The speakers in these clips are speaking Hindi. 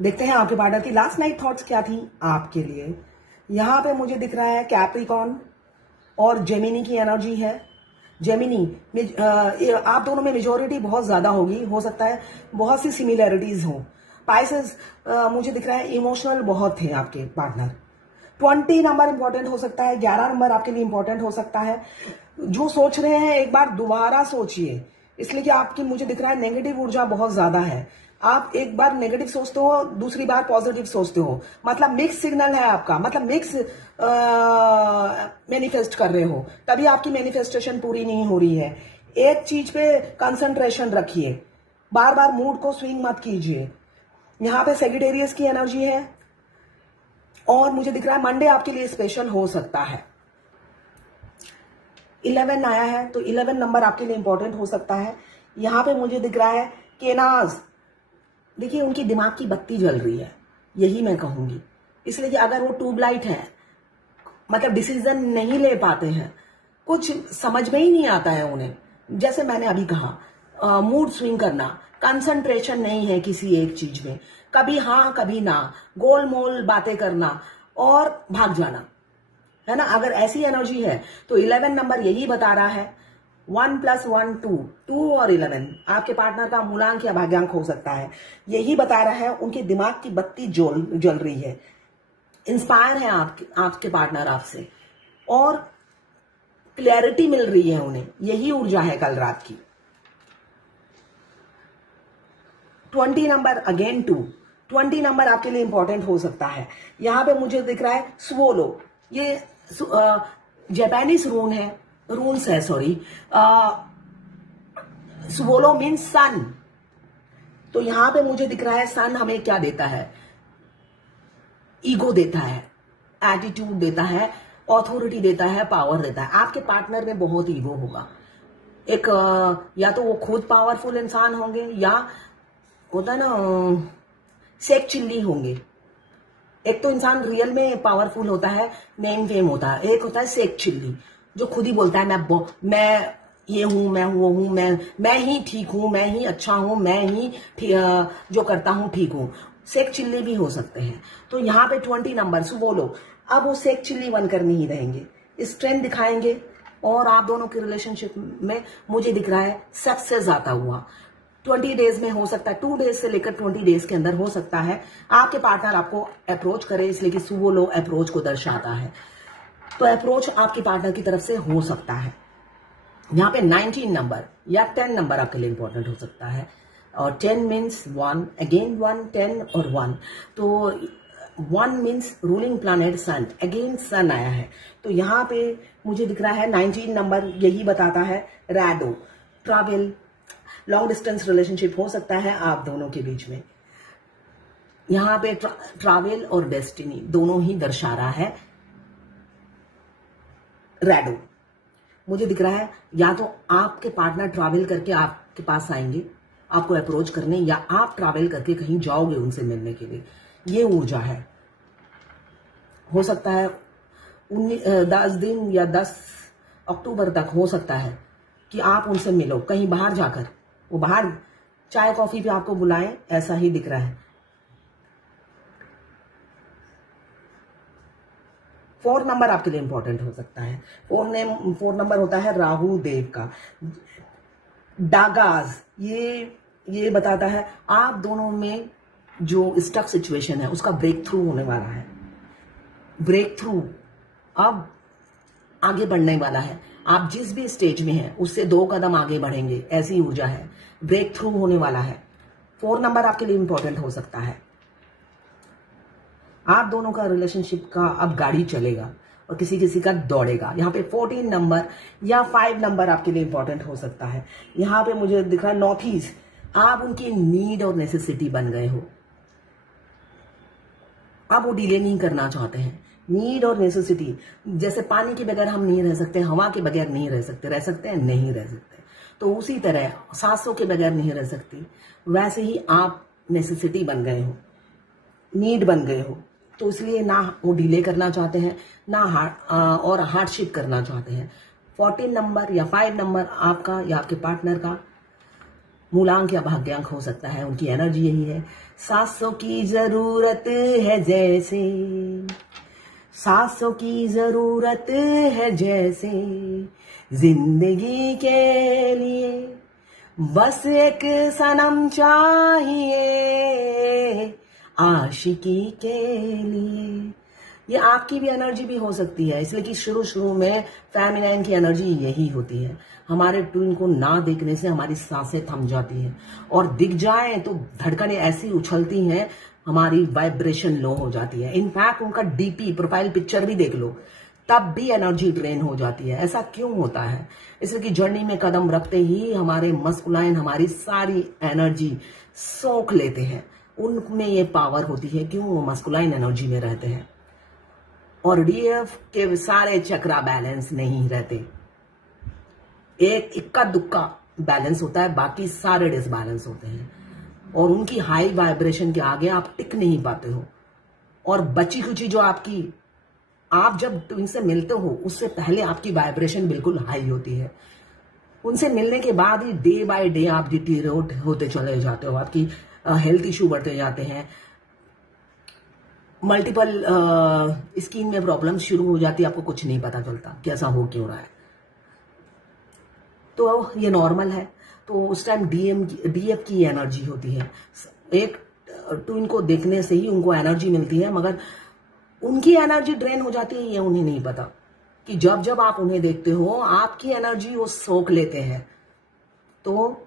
देखते हैं आपके पार्टनर की लास्ट नाइट थॉट्स क्या थी आपके लिए। यहाँ पे मुझे दिख रहा है कैप्रिकॉर्न और जेमिनी की एनर्जी है। जेमिनी आप दोनों में मेजोरिटी बहुत ज्यादा होगी, हो सकता है बहुत सी सिमिलैरिटीज हो। पाइसेस मुझे दिख रहा है इमोशनल बहुत थे आपके पार्टनर। 20 नंबर इंपॉर्टेंट हो सकता है, 11 नंबर आपके लिए इंपॉर्टेंट हो सकता है। जो सोच रहे हैं एक बार दोबारा सोचिए, इसलिए कि आपकी मुझे दिख रहा है नेगेटिव ऊर्जा बहुत ज्यादा है। आप एक बार नेगेटिव सोचते हो, दूसरी बार पॉजिटिव सोचते हो, मतलब मिक्स सिग्नल है आपका, मतलब मिक्स मैनिफेस्ट कर रहे हो, तभी आपकी मैनिफेस्टेशन पूरी नहीं हो रही है। एक चीज पे कंसंट्रेशन रखिए, बार बार मूड को स्विंग मत कीजिए। यहाँ पे सेजिटेरियस की एनर्जी है और मुझे दिख रहा है मंडे आपके लिए स्पेशल हो सकता है। 11 आया है तो 11 नंबर आपके लिए इंपॉर्टेंट हो सकता है। यहाँ पे मुझे दिख रहा है केनाज, देखिए उनकी दिमाग की बत्ती जल रही है, यही मैं कहूंगी। इसलिए कि अगर वो ट्यूबलाइट है, मतलब डिसीजन नहीं ले पाते हैं, कुछ समझ में ही नहीं आता है उन्हें। जैसे मैंने अभी कहा, मूड स्विंग करना, कंसंट्रेशन नहीं है किसी एक चीज में, कभी हाँ कभी ना, गोलमोल बातें करना और भाग जाना, है ना। अगर ऐसी एनर्जी है तो 11 नंबर यही बता रहा है 1 + 1 2, 2 और 11 आपके पार्टनर का मूलांक या भाग्यांक हो सकता है। यही बता रहा है उनके दिमाग की बत्ती जल रही है, इंस्पायर है आपके पार्टनर आपसे, और क्लैरिटी मिल रही है उन्हें, यही ऊर्जा है कल रात की। 20 नंबर अगेन 2, 20 नंबर आपके लिए इंपॉर्टेंट हो सकता है। यहां पे मुझे दिख रहा है स्वोलो, ये जापानीज रून्स है सॉरी। स्वोलो मीन्स सन। तो यहां पे मुझे दिख रहा है सन हमें क्या देता है, ईगो देता है, एटीट्यूड देता है, ऑथोरिटी देता है, पावर देता है। आपके पार्टनर में बहुत ईगो होगा, एक या तो वो खुद पावरफुल इंसान होंगे, या होता है ना सेक चिल्ली होंगे। एक तो इंसान रियल में पावरफुल होता है, नेम फेम होता है, एक होता है सेक चिल्ली जो खुद ही बोलता है मैं ये हूं, मैं वो हूं, मैं ही ठीक हूं, मैं ही अच्छा हूं, मैं ही जो करता हूं ठीक हूं। सेक चिल्ली भी हो सकते हैं। तो यहाँ पे 20 नंबर बोलो, अब वो सेक चिल्ली बनकर नहीं रहेंगे, स्ट्रेंथ दिखाएंगे और आप दोनों के रिलेशनशिप में मुझे दिख रहा है सक्सेस आता हुआ। 20 डेज में हो सकता है, 2 डेज से लेकर 20 डेज के अंदर हो सकता है आपके पार्टनर आपको अप्रोच करे, इसलिए कि सुवोलो अप्रोच को दर्शाता है। तो अप्रोच आपके पार्टनर की तरफ से हो सकता है। यहाँ पे 19 नंबर या 10 नंबर आपके लिए इंपॉर्टेंट हो सकता है, और 10 मीन्स 1, अगेन 1, 10 और 1। तो 1 means ruling planet sun, again sun आया है। तो यहाँ पे मुझे दिख रहा है 19 नंबर यही बताता है रैडो, ट्रैवल, लॉन्ग डिस्टेंस रिलेशनशिप हो सकता है आप दोनों के बीच में। यहाँ पे ट्रैवल और डेस्टिनी दोनों ही दर्शा रहा है रैडो। मुझे दिख रहा है या तो आपके पार्टनर ट्रैवल करके आपके पास आएंगे आपको अप्रोच करने, या आप ट्रैवल करके कहीं जाओगे उनसे मिलने के लिए, ये ऊर्जा है। हो सकता है 10 दिन या 10 अक्टूबर तक हो सकता है कि आप उनसे मिलो कहीं बाहर जाकर, वो बाहर चाय कॉफी पे आपको बुलाएं, ऐसा ही दिख रहा है। 4 नंबर आपके लिए इंपॉर्टेंट हो सकता है। 4 नंबर होता है राहु देव का डागाज। ये बताता है आप दोनों में जो स्टक सिचुएशन है उसका ब्रेक थ्रू होने वाला है। ब्रेक थ्रू अब आगे बढ़ने वाला है, आप जिस भी स्टेज में हैं उससे 2 कदम आगे बढ़ेंगे, ऐसी ऊर्जा है। ब्रेक थ्रू होने वाला है। 4 नंबर आपके लिए इंपॉर्टेंट हो सकता है। आप दोनों का रिलेशनशिप का अब गाड़ी चलेगा और किसी किसी का दौड़ेगा। यहाँ पे 14 नंबर या 5 नंबर आपके लिए इंपॉर्टेंट हो सकता है। यहाँ पे मुझे दिख रहा है नॉर्थ ईस्ट, आप उनकी नीड और नेसेसिटी बन गए हो, अब वो डिले नहीं करना चाहते हैं। नीड और नेसेसिटी, जैसे पानी के बगैर हम नहीं रह सकते, हवा के बगैर नहीं रह सकते, रह सकते हैं नहीं रह सकते, तो उसी तरह सांसों के बगैर नहीं रह सकती, वैसे ही आप नेसेसिटी बन गए हो, नीड बन गए हो। तो इसलिए ना वो डिले करना चाहते हैं, ना और हार्डशिप करना चाहते हैं। 14 नंबर या 5 नंबर आपका या आपके पार्टनर का मूलांक या भाग्यांक हो सकता है, उनकी एनर्जी यही है। सांसों की जरूरत है जैसे, सांसों की जरूरत है जैसे, जिंदगी के लिए बस एक सनम चाहिए, आशिकी के लिए। ये आपकी भी एनर्जी भी हो सकती है, इसलिए कि शुरू शुरू में फेमिनाइन की एनर्जी यही होती है। हमारे ट्विन को ना देखने से हमारी सांसें थम जाती हैं, और दिख जाए तो धड़कनें ऐसी उछलती हैं, हमारी वाइब्रेशन लो हो जाती है। इनफैक्ट उनका डीपी प्रोफाइल पिक्चर भी देख लो, तब भी एनर्जी ड्रेन हो जाती है। ऐसा क्यों होता है? इसलिए कि जर्नी में कदम रखते ही हमारे मस्कुलाइन हमारी सारी एनर्जी सोख लेते हैं, उनमें ये पावर होती है। क्यों? वो मस्कुलाइन एनर्जी में रहते हैं। और डीएफ के सारे चक्रा बैलेंस नहीं रहते, एक इक्का दुक्का बैलेंस होता है, बाकी सारे डिसबैलेंस होते हैं। और उनकी हाई वाइब्रेशन के आगे आप टिक नहीं पाते हो। और बची खुची जो आपकी, आप जब उनसे मिलते हो उससे पहले आपकी वाइब्रेशन बिल्कुल हाई होती है। उनसे मिलने के बाद ही डे बाय डे आप डिटीरियोरेट होते चले जाते हो, आपकी हेल्थ इश्यू बढ़ते जाते हैं, मल्टीपल स्किन में प्रॉब्लम शुरू हो जाती है, आपको कुछ नहीं पता चलता कि ऐसा हो क्यों रहा है। तो ये नॉर्मल है। तो उस टाइम डीएफ की एनर्जी होती है। एक ट्विन को देखने से ही उनको एनर्जी मिलती है, मगर उनकी एनर्जी ड्रेन हो जाती है, ये उन्हें नहीं पता कि जब जब आप उन्हें देखते हो आपकी एनर्जी वो सोख लेते हैं। तो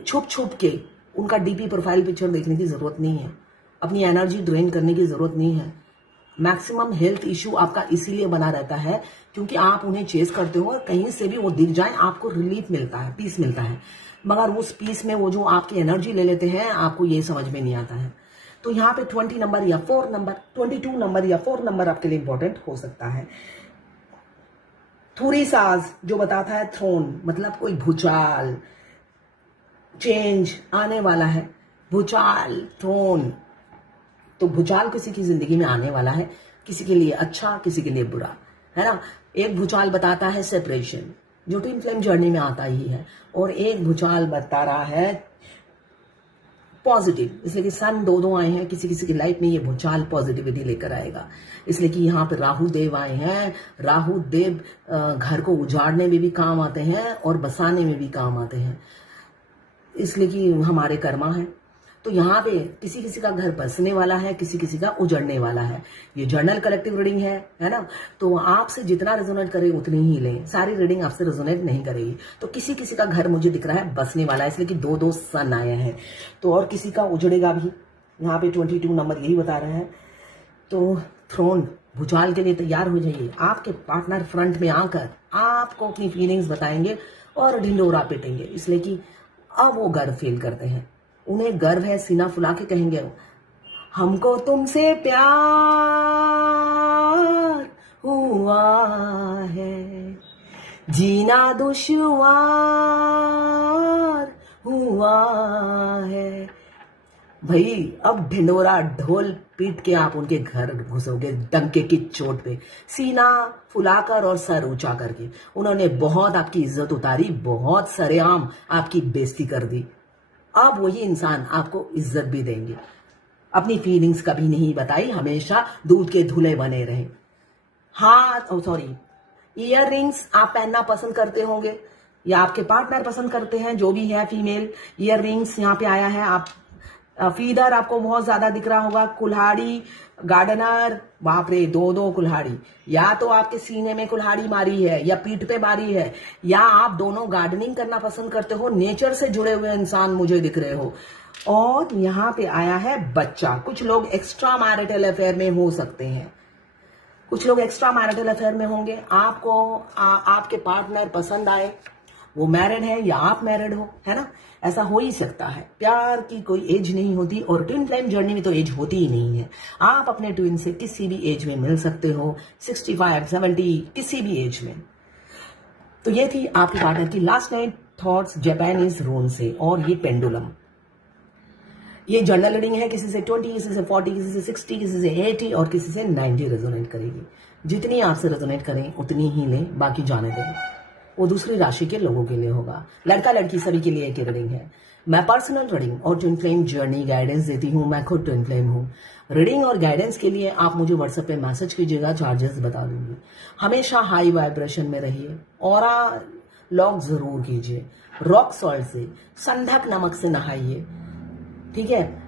छुप छुप के उनका डीपी प्रोफाइल पिक्चर देखने की जरूरत नहीं है, अपनी एनर्जी ड्रेन करने की जरूरत नहीं है। मैक्सिमम हेल्थ इश्यू आपका इसीलिए बना रहता है क्योंकि आप उन्हें चेस करते हो और कहीं से भी वो दिख जाए आपको रिलीफ मिलता है, पीस मिलता है, मगर उस पीस में वो जो आपकी एनर्जी ले लेते हैं आपको ये समझ में नहीं आता है। तो यहाँ पे 20 नंबर या 4 नंबर, 22 नंबर या 4 नंबर आपके लिए इंपॉर्टेंट हो सकता है। थूरी साज जो बताता है थ्रोन, मतलब कोई भूचाल, चेंज आने वाला है। भूचाल, थ्रोन, तो भूचाल किसी की जिंदगी में आने वाला है, किसी के लिए अच्छा, किसी के लिए बुरा, है ना। एक भूचाल बताता है सेपरेशन, जो ट्विन फ्लेम जर्नी में आता ही है, और एक भूचाल बता रहा है पॉजिटिव, इसलिए कि सन दो आए हैं, किसी किसी की लाइफ में ये भूचाल पॉजिटिविटी लेकर आएगा। इसलिए कि यहाँ पे राहु देव आए हैं। राहु देव घर को उजाड़ने में भी काम आते हैं और बसाने में भी काम आते हैं, इसलिए कि हमारे कर्मा है। तो यहाँ पे किसी किसी का घर बसने वाला है, किसी किसी का उजड़ने वाला है। ये जर्नल कलेक्टिव रीडिंग है ना। तो आपसे जितना रेजोनेट करे उतनी ही लें, सारी रीडिंग आपसे रेजोनेट नहीं करेगी। तो किसी किसी का घर मुझे दिख रहा है बसने वाला है, इसलिए कि 2-2 सन आए हैं, तो और किसी का उजड़ेगा भी। यहाँ पे 22 नंबर यही बता रहे हैं। तो थ्रोन, भूचाल के लिए तैयार हो जाइए। आपके पार्टनर फ्रंट में आकर आपको अपनी फीलिंग्स बताएंगे और ढिंडोरा पीटेंगे, इसलिए कि अब वो गर्व फील करते हैं, उन्हें गर्व है, सीना फुला के कहेंगे हमको तुमसे प्यार हुआ है, जीना दुश्वार हुआ है। भाई अब ढिंडोरा ढोल पीट के आप उनके घर घुसोगे डंके की चोट पे, सीना फुलाकर और सर ऊंचा करके। उन्होंने बहुत आपकी इज्जत उतारी, बहुत सरेआम आपकी बेइज्जती कर दी। अब वही इंसान आपको इज्जत भी देंगे। अपनी फीलिंग्स कभी नहीं बताई, हमेशा दूध के धुले बने रहे। ईयर रिंग्स आप पहनना पसंद करते होंगे या आपके पार्टनर पसंद करते हैं, जो भी है फीमेल। ईयर रिंग्स यहाँ पे आया है। आप फीदर आपको बहुत ज्यादा दिख रहा होगा, कुल्हाड़ी, गार्डनर, बाप रे 2-2 कुल्हाड़ी, या तो आपके सीने में कुल्हाड़ी मारी है या पीठ पे मारी है, या आप दोनों गार्डनिंग करना पसंद करते हो, नेचर से जुड़े हुए इंसान मुझे दिख रहे हो। और यहाँ पे आया है बच्चा। कुछ लोग एक्स्ट्रा मैरिटल अफेयर में हो सकते हैं, कुछ लोग एक्स्ट्रा मैरिटल अफेयर में होंगे। आपको आपके पार्टनर पसंद आए, वो मैरिड है या आप मैरिड हो, है ना। ऐसा हो ही सकता है। प्यार की कोई एज नहीं होती, और ट्विन फ्लेम जर्नी में तो एज होती ही नहीं है। आप अपने ट्विन से किसी भी एज में मिल सकते हो, 65, 70, किसी भी एज में। तो ये थी आपके पार्टनर की लास्ट नाइट थॉट्स जापानीज रून से, और ये पेंडुलम। ये जर्नल रीडिंग है, किसी से 20, किसी से 40, किसी से 60, किसी से 80 और किसी से 90 रेजोनेट करेगी। जितनी आपसे रेजोनेट करें उतनी ही लें, बाकी जाने दें। वो दूसरी राशि के लोगों के लिए होगा। लड़का लड़की सभी के लिए एक रीडिंग है। मैं पर्सनल रीडिंग और ट्विन फ्लेम जर्नी गाइडेंस देती हूँ। मैं खुद ट्विन फ्लेम हूँ। रीडिंग और गाइडेंस के लिए आप मुझे व्हाट्सएप पे मैसेज कीजिएगा, चार्जेस बता दूंगी। हमेशा हाई वाइब्रेशन में रहिए। ऑरा लॉक जरूर कीजिए। रॉक सॉल्ट से, संधक नमक से नहाइए, ठीक है।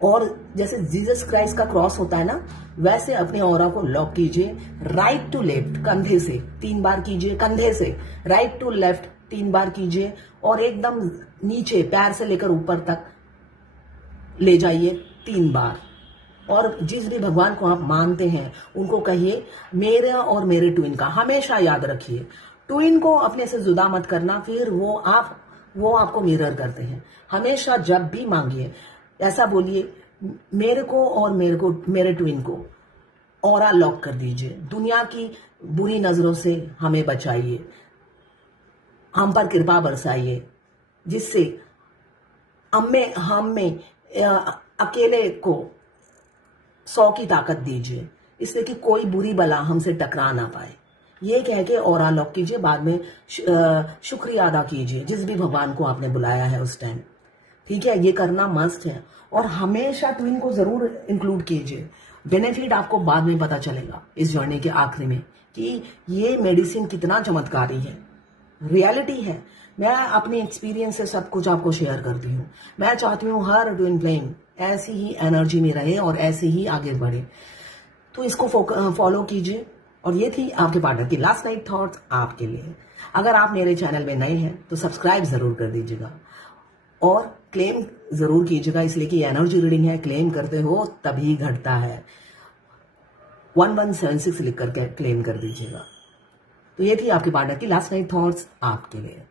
और जैसे जीसस क्राइस्ट का क्रॉस होता है ना, वैसे अपने ऑरा को लॉक कीजिए। राइट टू लेफ्ट कंधे से 3 बार कीजिए, कंधे से राइट टू लेफ्ट 3 बार कीजिए, और एकदम नीचे पैर से लेकर ऊपर तक ले जाइए 3 बार। और जिस भी भगवान को आप मानते हैं उनको कहिए मेरा और मेरे ट्विन का। हमेशा याद रखिए, ट्विन को अपने से जुदा मत करना, फिर वो आपको मिरर करते हैं। हमेशा जब भी मांगिए ऐसा बोलिए, मेरे को और मेरे ट्विन को ऑरा लॉक कर दीजिए। दुनिया की बुरी नजरों से हमें बचाइए, हम पर कृपा बरसाइए, जिससे हम में अकेले को 100 की ताकत दीजिए, इससे कि कोई बुरी बला हमसे टकरा ना पाए। ये कह के ऑरा लॉक कीजिए। बाद में शुक्रिया अदा कीजिए जिस भी भगवान को आपने बुलाया है उस टाइम, ठीक है। ये करना मस्ट है। और हमेशा ट्विन को जरूर इंक्लूड कीजिए। बेनिफिट आपको बाद में पता चलेगा इस जर्नी के आखिरी में कि ये मेडिसिन कितना चमत्कारी है, रियलिटी है। मैं अपनी एक्सपीरियंस से सब कुछ आपको शेयर करती हूँ। मैं चाहती हूँ हर ट्विन फ्लेम ऐसी ही एनर्जी में रहे और ऐसे ही आगे बढ़े। तो इसको फॉलो कीजिए। और ये थी आपके पार्टनर की लास्ट नाइट थॉट्स आपके लिए। अगर आप मेरे चैनल में नए हैं तो सब्सक्राइब जरूर कर दीजिएगा और क्लेम जरूर कीजिएगा, इसलिए कि एनर्जी रीडिंग है, क्लेम करते हो तभी घटता है। 1176 लिख करके क्लेम कर दीजिएगा। तो ये थी आपके पार्टनर की लास्ट नाइट थॉट्स आपके लिए।